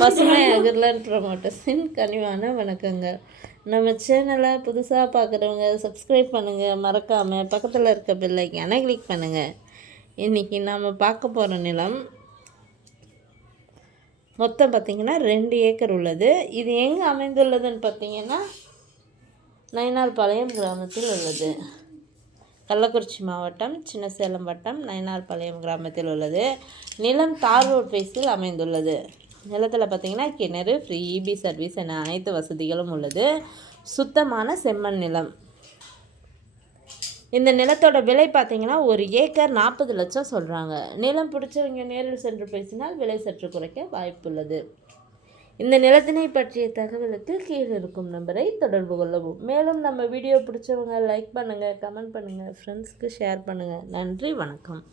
பசுமை அகர்லாண்ட் ப்ரமோட்டர்ஸின் கனிவான வணக்கங்கள். நம்ம சேனலை புதுசாக பார்க்குறவங்க சப்ஸ்கிரைப் பண்ணுங்கள், மறக்காமல் பக்கத்தில் இருக்க பெல் ஐக்கானை கிளிக் பண்ணுங்கள். இன்றைக்கி நாம் பார்க்க போகிற நிலம் மொத்தம் பார்த்திங்கன்னா 2 ஏக்கர் உள்ளது. இது எங்கே அமைந்துள்ளதுன்னு பார்த்திங்கன்னா நயினார்பாளையம் கிராமத்தில் உள்ளது. கள்ளக்குறிச்சி மாவட்டம், சின்னசேலம் வட்டம், நயினார்பாளையம் கிராமத்தில் உள்ளது. நிலம் தார் ரோட் ஃபேஸில் அமைந்துள்ளது. நிலத்தில் பார்த்திங்கன்னா கிணறு, ஃப்ரீ இபி சர்வீஸ் என அனைத்து வசதிகளும் உள்ளது. சுத்தமான செம்மண் நிலம். இந்த நிலத்தோட விலை பார்த்திங்கன்னா 1 ஏக்கர் 40 லட்சம் சொல்கிறாங்க. நிலம் பிடிச்சவங்க நேரில் சென்று பேசினால் விலை சற்று குறைக்க வாய்ப்புள்ளது. இந்த நிலத்தினை பற்றிய தகவலுக்கு கீழே இருக்கும் நம்பரை தொடர்பு கொள்ளவும். மேலும் நம்ம வீடியோ பிடிச்சவங்க லைக் பண்ணுங்கள், கமெண்ட் பண்ணுங்கள், ஃப்ரெண்ட்ஸ்க்கு ஷேர் பண்ணுங்கள். நன்றி, வணக்கம்.